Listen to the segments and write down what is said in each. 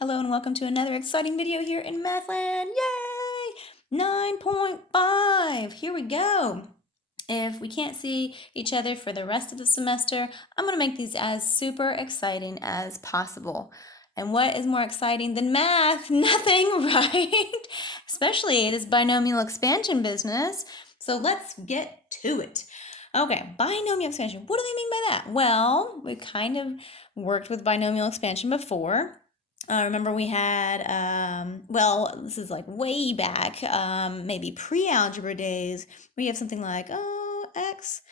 Hello and welcome to another exciting video here in Mathland. Yay! 9.5. Here we go. If we can't see each other for the rest of the semester, I'm going to make these as super exciting as possible. And what is more exciting than math? Nothing, right? Especially this binomial expansion business. So let's get to it. Okay, binomial expansion. What do they mean by that? Well, we kind of worked with binomial expansion before. Remember we had, well, this is like way back, maybe pre-algebra days. We have something like, x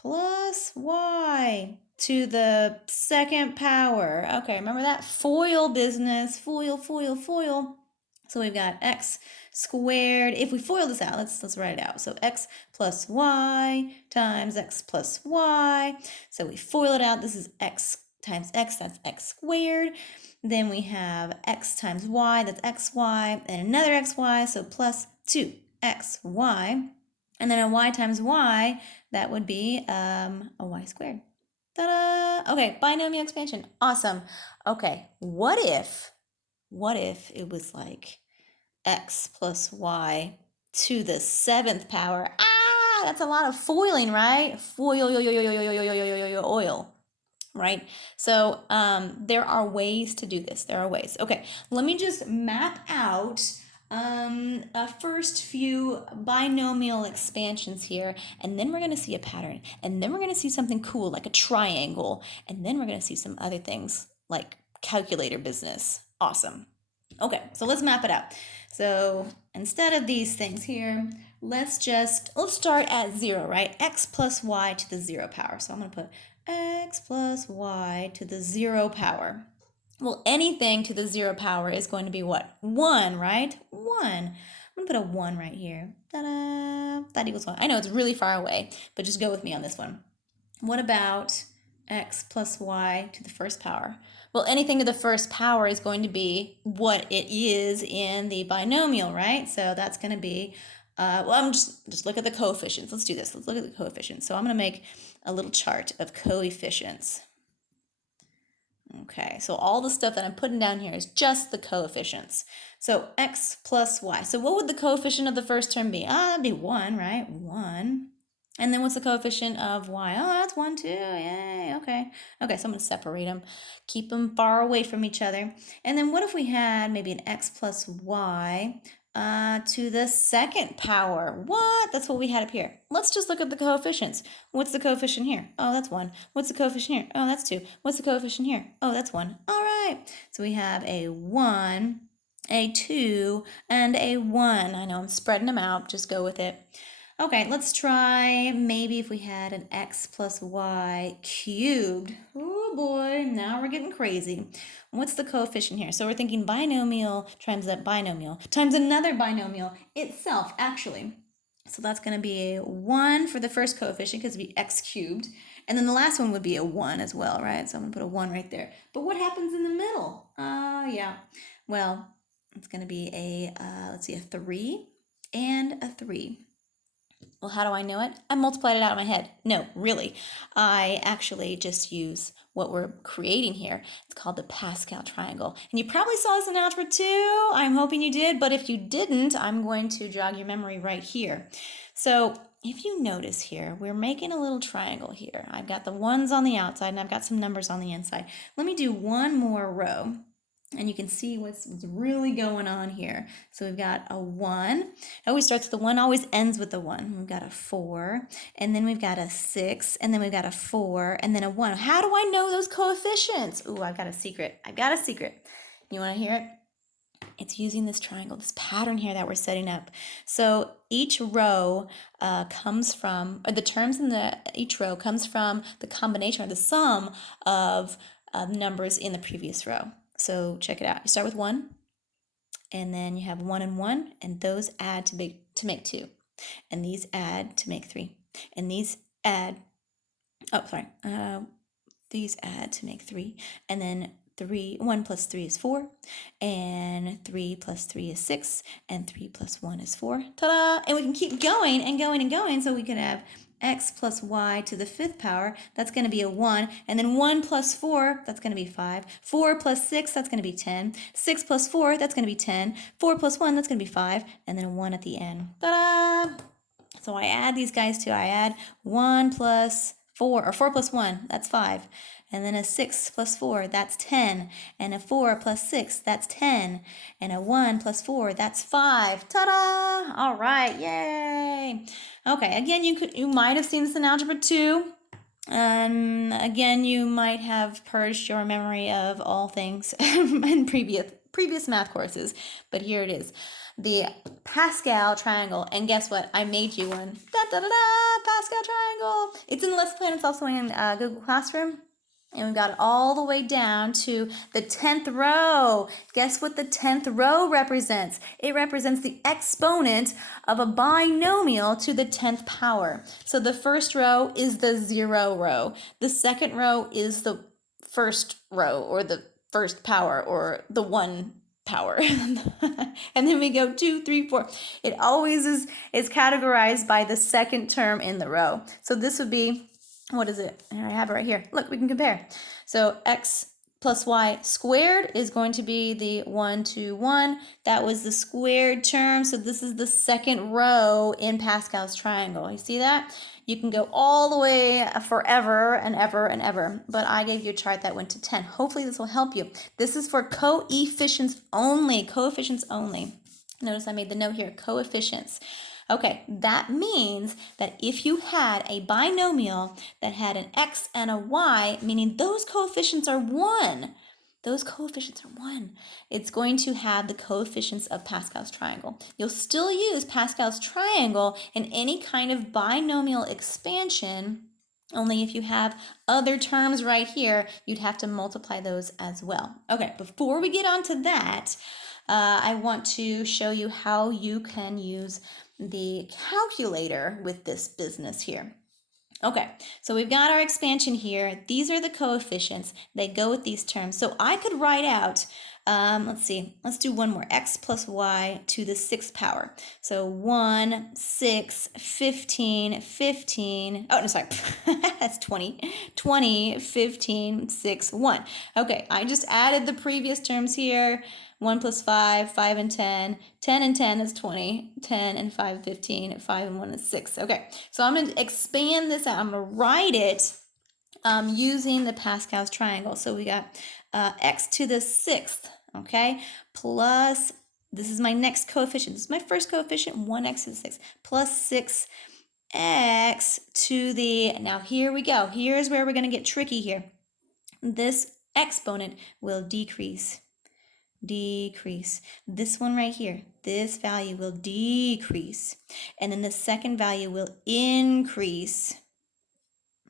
plus y to the second power. Okay, remember that? FOIL business, FOIL. So we've got x squared. If we FOIL this out, let's write it out. So x plus y times x plus y. So we FOIL it out. This is x times x, that's x squared. Then we have x times y, that's xy, and another xy, so plus 2xy. And then a y times y, that would be a y squared. Ta-da! Okay, binomial expansion. Awesome. Okay, what if it was like x plus y to the seventh power? That's a lot of foiling, right? Oil. Right? So there are ways to do this. There are ways. Okay, let me just map out a first few binomial expansions here, and then we're going to see a pattern, and then we're going to see something cool like a triangle, and then we're going to see some other things like calculator business. Awesome. Okay, so let's map it out. So instead of these things here, let's start at 0, right? X plus y to the 0 power. So I'm going to put x plus y to the 0 power. Well, anything to the 0 power is going to be what? 1, right? 1. I'm going to put a 1 right here. Ta-da! That equals 1. I know it's really far away, but just go with me on this one. What about x plus y to the first power? Well, anything to the first power is going to be what it is in the binomial, right? So that's going to be, I'm just look at the coefficients. Let's do this. Let's look at the coefficients. So I'm going to make a little chart of coefficients. Okay, so all the stuff that I'm putting down here is just the coefficients. So x plus y. So what would the coefficient of the first term be? That'd be 1, right? 1. And then what's the coefficient of y? Oh, that's 1 too. Yay. Okay. Okay, so I'm going to separate them. Keep them far away from each other. And then what if we had maybe an x plus y to the second power? What? That's what we had up here. Let's just look at the coefficients. What's the coefficient here? Oh, that's 1. What's the coefficient here? Oh, that's 2. What's the coefficient here? Oh, that's 1. All right. So we have a 1, a 2, and a 1. I know I'm spreading them out. Just go with it. Okay, let's try maybe if we had an x plus y cubed. Oh boy, now we're getting crazy. What's the coefficient here? So we're thinking binomial times that binomial times another binomial itself, actually. So that's going to be a 1 for the first coefficient because it would be x cubed. And then the last one would be a 1 as well, right? So I'm going to put a 1 right there. But what happens in the middle? Yeah. Well, it's going to be a, let's see, a 3 and a 3. Well, how do I know it? I multiplied it out in my head. No, really. I actually just use what we're creating here. It's called the Pascal triangle. And you probably saw this in algebra 2. I'm hoping you did. But if you didn't, I'm going to jog your memory right here. So if you notice here, we're making a little triangle here. I've got the ones on the outside and I've got some numbers on the inside. Let me do one more row. And you can see what's really going on here. So we've got a 1. It always starts with the 1, always ends with the 1. We've got a 4, and then we've got a 6, and then we've got a 4, and then a 1. How do I know those coefficients? Ooh, I've got a secret. You want to hear it? It's using this triangle, this pattern here that we're setting up. So each row comes from, or the terms in each row comes from the combination or the sum of numbers in the previous row. So check it out. You start with 1, and then you have 1 and 1, and those add to make 2. And these add to make 3. And these add, these add to make 3. And then 1 plus 3 is 4, and 3 plus 3 is 6, and 3 plus 1 is 4. Ta-da! And we can keep going and going and going, so we can have x plus y to the 5th power, that's going to be a 1. And then 1 plus 4, that's going to be 5. 4 plus 6, that's going to be 10. 6 plus 4, that's going to be 10. 4 plus 1, that's going to be 5. And then a 1 at the end. Ta-da! So I add these guys too. I add 1 plus 4, or 4 plus 1, that's 5. And then a 6 plus 4, that's 10. And a 4 plus 6, that's 10. And a 1 plus 4, that's 5. Ta-da! All right, yay! Okay, again, you might have seen this in Algebra 2. Again, you might have purged your memory of all things in previous math courses, but here it is. The Pascal triangle, and guess what? I made you one. Pascal triangle. It's in the lesson plan. It's also in Google Classroom. And we've got it all the way down to the 10th row. Guess what the 10th row represents? It represents the exponent of a binomial to the 10th power. So the first row is the 0 row. The second row is the first row, or the first power, or the 1 power. And then we go 2, 3, 4. It always is categorized by the second term in the row. So this would be, what is it? I have it right here. Look, we can compare. So x plus y squared is going to be the 1, 2, 1. That was the squared term. So this is the second row in Pascal's triangle. You see that? You can go all the way forever and ever and ever. But I gave you a chart that went to 10. Hopefully this will help you. This is for coefficients only. Coefficients only. Notice I made the note here, coefficients. Okay, that means that if you had a binomial that had an x and a y, meaning those coefficients are 1, it's going to have the coefficients of Pascal's triangle. You'll still use Pascal's triangle in any kind of binomial expansion, only if you have other terms right here, you'd have to multiply those as well. Okay, before we get on to that, I want to show you how you can use the calculator with this business here. Okay, so we've got our expansion here. These are the coefficients. They go with these terms. So I could write out, let's do one more, x plus y to the 6th power. So 1, 6, 15, 15, oh, no, sorry, that's 20, 20, 15, 6, 1. Okay, I just added the previous terms here. 1 plus 5, 5 and 10, 10 and 10 is 20, 10 and 5, 15, 5 and 1 is 6. Okay, so I'm going to expand this out. I'm going to write it using the Pascal's triangle. So we got x to the 6th, okay, plus, this is my next coefficient. This is my first coefficient, 1x to the 6th, plus 6x to the, now here we go. Here's where we're going to get tricky here. This exponent will decrease. This one right here, this value will decrease. And then the second value will increase.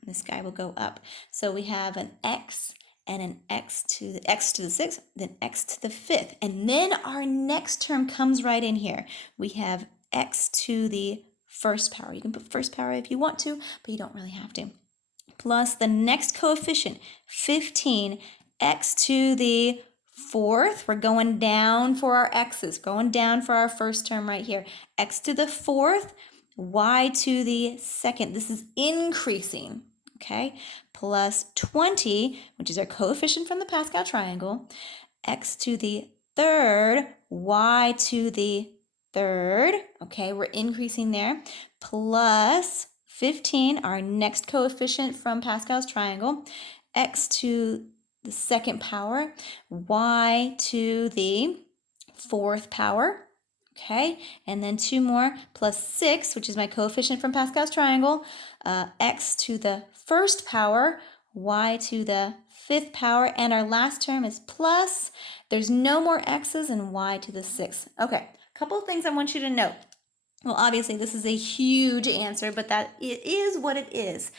This guy will go up. So we have an x and an x to the 6th, then x to the 5th. And then our next term comes right in here. We have x to the 1st power. You can put 1st power if you want to, but you don't really have to. Plus the next coefficient, 15, x to the 4th, we're going down for our x's, going down for our first term right here. X to the 4th, y to the 2nd. This is increasing, okay? Plus 20, which is our coefficient from the Pascal triangle. X to the 3rd, y to the 3rd, okay? We're increasing there. Plus 15, our next coefficient from Pascal's triangle. X to the 2nd power, y to the 4th power, okay? And then 2 more, plus 6, which is my coefficient from Pascal's triangle, x to the 1st power, y to the 5th power, and our last term is plus, there's no more x's, and y to the 6th. Okay, a couple of things I want you to note. Well, obviously, this is a huge answer, but that it is what it is.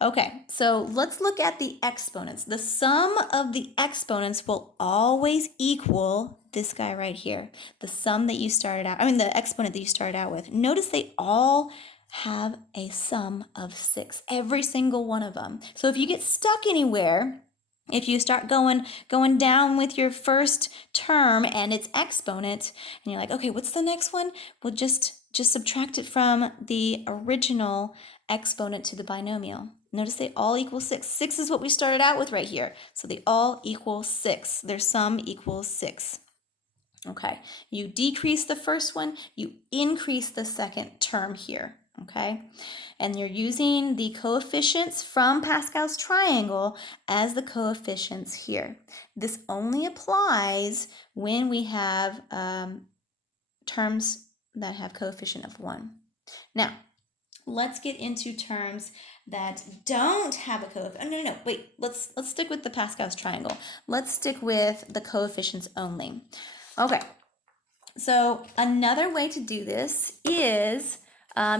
Okay, so let's look at the exponents. The sum of the exponents will always equal this guy right here. The sum that you started out, the exponent that you started out with. Notice they all have a sum of 6, every single one of them. So if you get stuck anywhere, if you start going down with your first term and its exponent, and you're like, okay, what's the next one? Well, just subtract it from the original exponent to the binomial. Notice they all equal 6. 6 is what we started out with right here. So they all equal 6. Their sum equals 6. Okay, you decrease the first one, you increase the second term here, okay? And you're using the coefficients from Pascal's triangle as the coefficients here. This only applies when we have terms that have coefficient of 1. Now, let's get into terms that don't have a coefficient. No, wait, let's stick with the Pascal's triangle. Let's stick with the coefficients only. Okay, so another way to do this is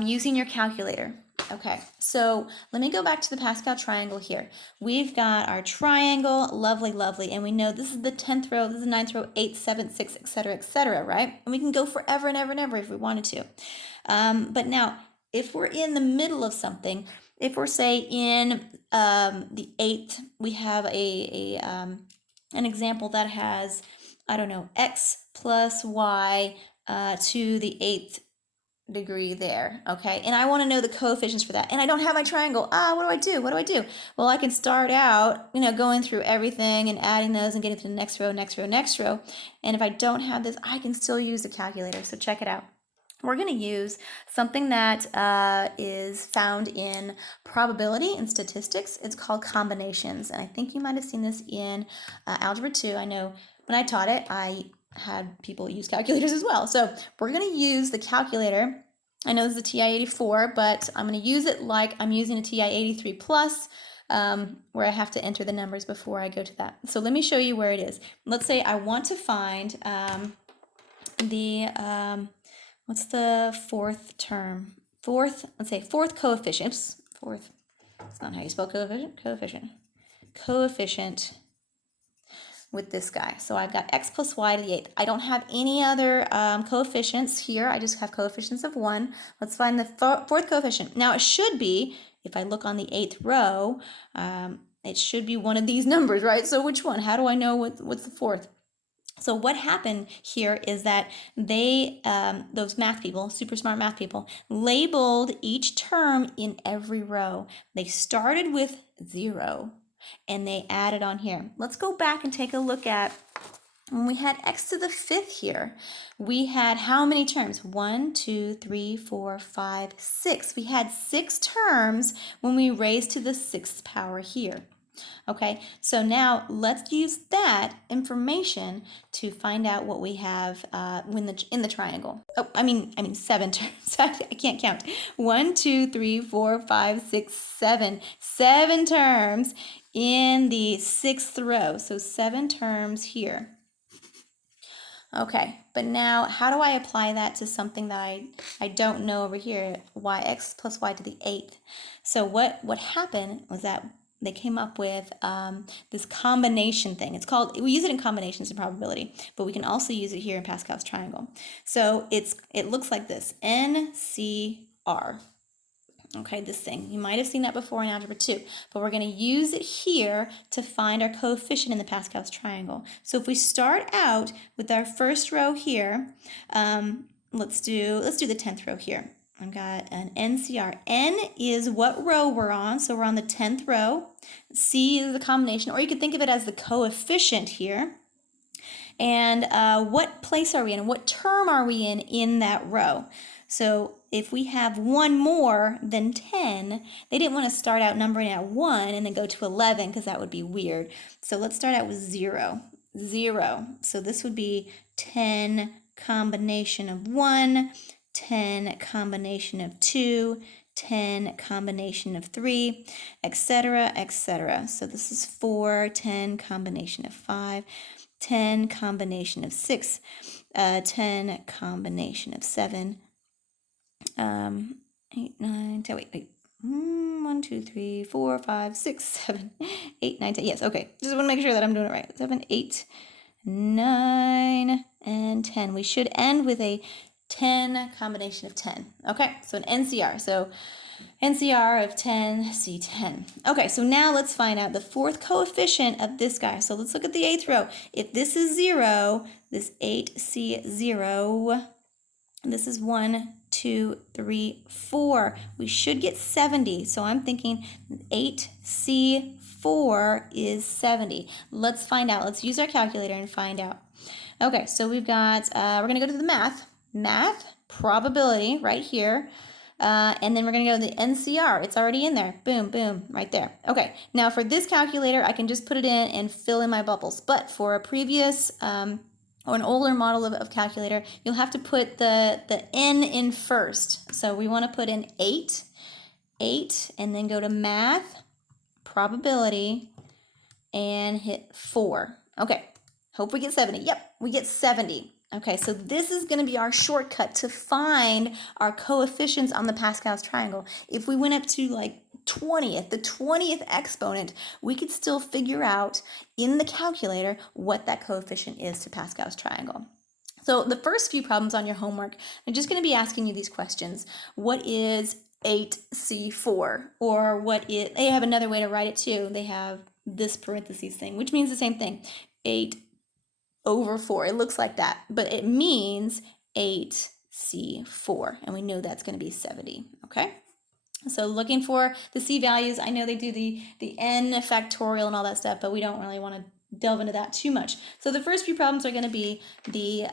using your calculator. Okay, so let me go back to the Pascal triangle here. We've got our triangle, lovely, lovely, and we know this is the 10th row, this is the 9th row, 8th, 7th, 6th, etc., right? And we can go forever and ever and ever if we wanted to. But now, if we're in the middle of something, if we're, say, in the 8th, we have an example that has, I don't know, x plus y to the 8th degree there, okay? And I want to know the coefficients for that. And I don't have my triangle. What do I do? What do I do? Well, I can start out, going through everything and adding those and getting to the next row, next row, next row. And if I don't have this, I can still use the calculator. So check it out. We're going to use something that is found in probability and statistics. It's called combinations. And I think you might have seen this in Algebra 2. I know when I taught it, I had people use calculators as well. So we're going to use the calculator. I know this is a TI-84, but I'm going to use it like I'm using a TI-83 plus, where I have to enter the numbers before I go to that. So let me show you where it is. Let's say I want to find what's the fourth term? Let's say fourth coefficient. Oops, fourth. That's not how you spell coefficient. Coefficient with this guy. So I've got x plus y to the 8th. I don't have any other coefficients here. I just have coefficients of 1. Let's find the fourth coefficient. Now it should be, if I look on the 8th row, it should be one of these numbers, right? So which one? How do I know what's the fourth? So what happened here is that they, those math people, super smart math people, labeled each term in every row. They started with 0 and they added on here. Let's go back and take a look at when we had x to the 5th here. We had how many terms? 1, 2, 3, 4, 5, 6. We had 6 terms when we raised to the 6th power here. Okay, so now let's use that information to find out what we have in the triangle. Oh, I mean 7 terms. I can't count. 1, 2, 3, 4, 5, 6, 7. 7 terms in the 6th row. So 7 terms here. Okay, but now how do I apply that to something that I don't know over here? X plus y to the 8th. So what happened was that they came up with this combination thing. It's called, we use it in combinations in probability, but we can also use it here in Pascal's triangle. So it looks like this, NCR. Okay, this thing. You might have seen that before in Algebra 2, but we're going to use it here to find our coefficient in the Pascal's triangle. So if we start out with our first row here, let's do the 10th row here. I've got an NCR. N is what row we're on, so we're on the 10th row. C is the combination, or you could think of it as the coefficient here. And what place are we in? What term are we in that row? So if we have one more than 10, they didn't want to start out numbering at 1 and then go to 11 because that would be weird. So let's start out with 0. 0. So this would be 10 combination of 1, 10 combination of 2, 10 combination of 3, etc., etc. So this is 4, 10 combination of 5, 10 combination of 6, 10 combination of 7, 8, 9, 10, wait. 1, 2, 3, 4, 5, 6, 7, 8, 9, 10. Yes, okay. Just want to make sure that I'm doing it right. 7, 8, 9, and 10. We should end with a 10 combination of 10. Okay, so an NCR. So NCR of 10, C10. Okay, so now let's find out the fourth coefficient of this guy. So let's look at the 8th row. If this is 0, this 8C0, This is 1, 2, 3, 4. We should get 70. So I'm thinking 8C4 is 70. Let's find out. Let's use our calculator and find out. Okay, so we've got, we're going to go to the math. Math, probability, right here. And then we're going to go to the NCR. It's already in there. Boom, boom, right there. Okay, now for this calculator, I can just put it in and fill in my bubbles. But for a previous or an older model of calculator, you'll have to put the n in first. So we want to put in 8, and then go to math, probability, and hit 4. Okay, hope we get 70. Yep, we get 70. Okay, so this is going to be our shortcut to find our coefficients on the Pascal's triangle. If we went up to like 20th, the 20th exponent, we could still figure out in the calculator what that coefficient is to Pascal's triangle. So the first few problems on your homework, I'm just going to be asking you these questions. What is 8C4? Or what is, they have another way to write it too. They have this parentheses thing, which means the same thing. 8/4. It looks like that, but it means 8C4. And we know that's going to be 70, okay? So looking for the C values, I know they do the n factorial and all that stuff, but we don't really want to delve into that too much. So the first few problems are going to be the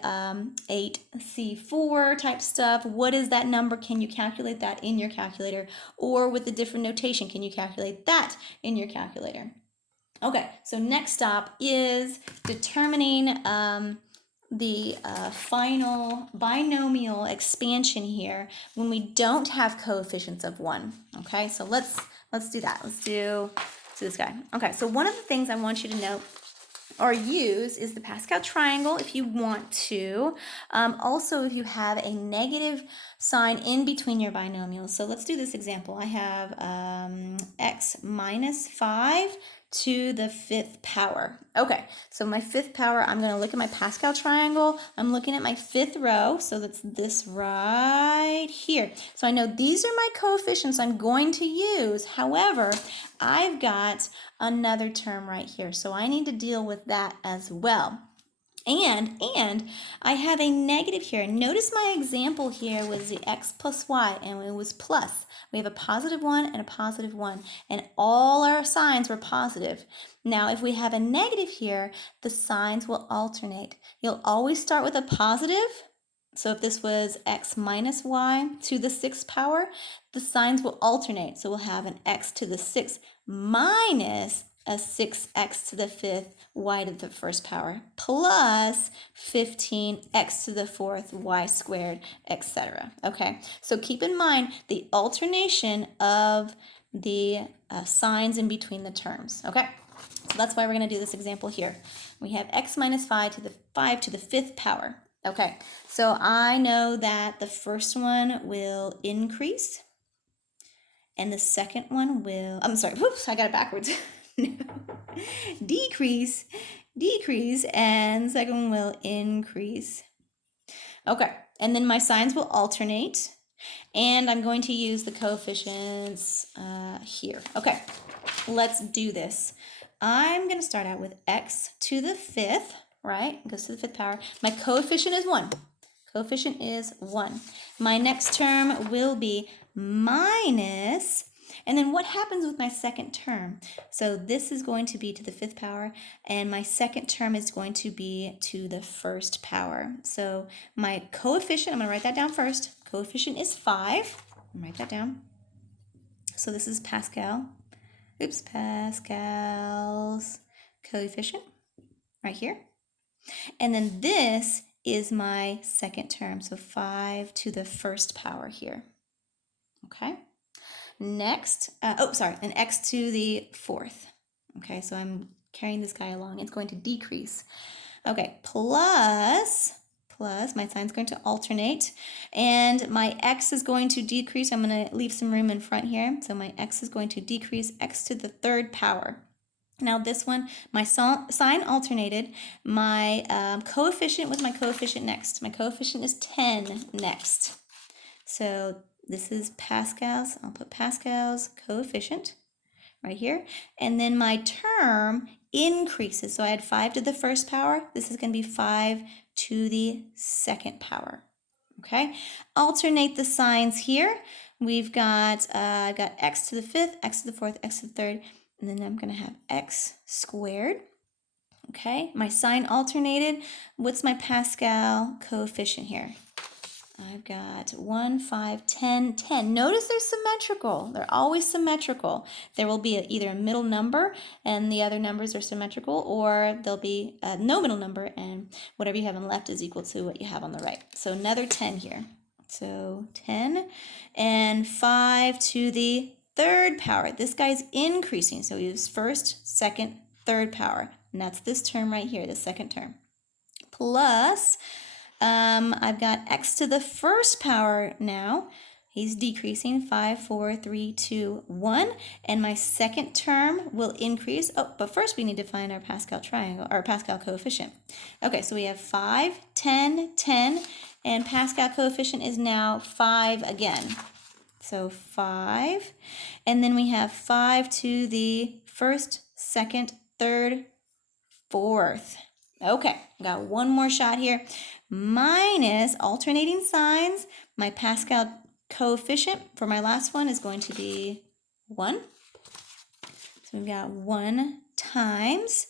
8C4 type stuff. What is that number? Can you calculate that in your calculator? Or with a different notation, can you calculate that in your calculator? Okay, so next stop is determining the final binomial expansion here when we don't have coefficients of 1. Okay, so let's do that. Let's do this guy. Okay, so one of the things I want you to know or use is the Pascal triangle if you want to. Also, if you have a negative sign in between your binomials. So let's do this example. I have x minus 5 to the 5th power. Okay, so my 5th power, I'm going to look at my Pascal triangle. I'm looking at my 5th row, so that's this right here. So I know these are my coefficients I'm going to use. However, I've got another term right here, so I need to deal with that as well. And I have a negative here. Notice my example here was the x plus y, and it was plus. We have a positive 1 and a positive 1, and all our signs were positive. Now, if we have a negative here, the signs will alternate. You'll always start with a positive. So if this was x minus y to the 6th power, the signs will alternate. So we'll have an x to the 6th minus a 6x to the 5th, y to the 1st power, plus 15x to the 4th, y squared, etc. Okay, so keep in mind the alternation of the signs in between the terms. Okay, so that's why we're going to do this example here. We have x minus 5 to the 5th power. Okay, so I know that the first one will increase, and the second one will, I'm sorry, whoops, I got it backwards. decrease, and second one will increase. Okay, and then my signs will alternate, and I'm going to use the coefficients here. Okay, let's do this. I'm going to start out with x to the 5th, right? It goes to the 5th power. My coefficient is 1. Coefficient is 1. My next term will be minus, and then what happens with my second term? So this is going to be to the 5th power, and my second term is going to be to the 1st power. So my coefficient, I'm going to write that down first. Coefficient is 5. Write that down. So this is Pascal's coefficient right here. And then this is my second term, so 5 to the 1st power here. Okay. Next, an x to the 4th. Okay, so I'm carrying this guy along. It's going to decrease. Okay, plus, my sign's going to alternate, and my x is going to decrease. I'm going to leave some room in front here. So my x is going to decrease, x to the 3rd power. Now this one, my sign alternated. My coefficient was my coefficient next. My coefficient is 10 next. So this is Pascal's. I'll put Pascal's coefficient right here. And then my term increases. So I had 5 to the 1st power. This is going to be 5 to the 2nd power. Okay, alternate the signs here. We've got, I've got x to the 5th, x to the 4th, x to the 3rd, and then I'm going to have x squared. Okay, my sign alternated. What's my Pascal coefficient here? I've got 1, 5, 10, 10. Notice they're symmetrical. They're always symmetrical. There will be either a middle number and the other numbers are symmetrical, or there'll be no middle number and whatever you have on the left is equal to what you have on the right. So another 10 here. So 10 and 5 to the 3rd power. This guy's increasing. So we use 1st, 2nd, 3rd power. And that's this term right here, the 2nd term. Plus, I've got x to the 1st power now. He's decreasing, 5, 4, 3, 2, 1. And my 2nd term will increase. Oh, but first we need to find our Pascal triangle, our Pascal coefficient. Okay, so we have 5, 10, 10, and Pascal coefficient is now 5 again. So 5, and then we have 5 to the 1st, 2nd, 3rd, 4th. Okay, got one more shot here. Minus alternating signs. My Pascal coefficient for my last one is going to be 1. So we've got 1 times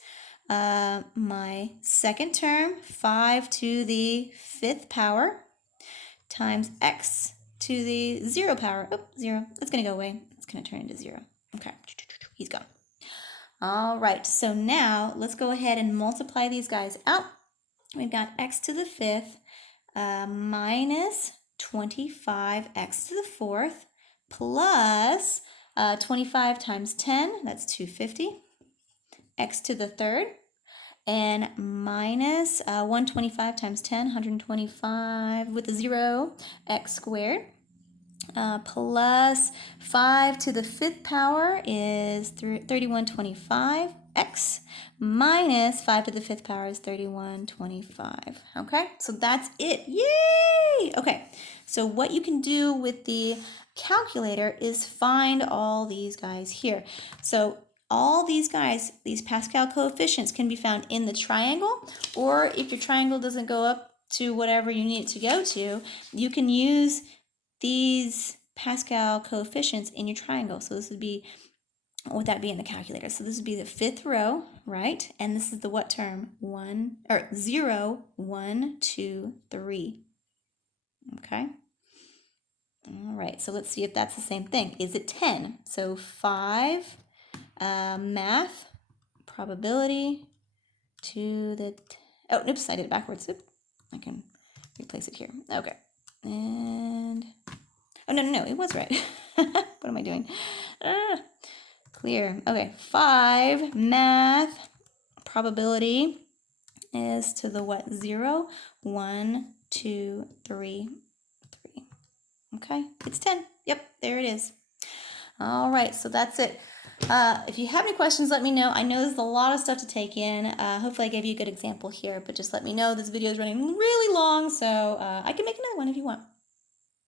my 2nd term, 5 to the 5th power, times x to the 0 power. Oh, 0. That's going to go away. It's going to turn into 0. Okay, he's gone. All right, so now let's go ahead and multiply these guys out. We've got x to the 5th minus 25x to the 4th plus 25 times 10, that's 250, x to the 3rd, and minus 125 times 10, 125 with a 0, x squared. Plus 5 to the 5th power is 3125. X minus 5 to the 5th power is 3125. Okay, so that's it. Yay! Okay, so what you can do with the calculator is find all these guys here. So all these guys, these Pascal coefficients, can be found in the triangle, or if your triangle doesn't go up to whatever you need it to go to, you can use these Pascal coefficients in your triangle. So this would be, what would that be in the calculator? So this would be the 5th row, right? And this is the what term? 0, 1, 2, 3. Okay. All right, so let's see if that's the same thing. Is it 10? So 5, math, probability to the, oh, oops, I did it backwards. Oops. I can replace it here. Okay. And, oh, no, it was right. What am I doing? Clear. Okay, 5 math probability is to the what? 0, 1, 2, 3, 3. Okay, it's 10. Yep, there it is. All right, so that's it. If you have any questions, let me know. I know there's a lot of stuff to take in. Hopefully I gave you a good example here, but just let me know. This video is running really long, so I can make another one if you want.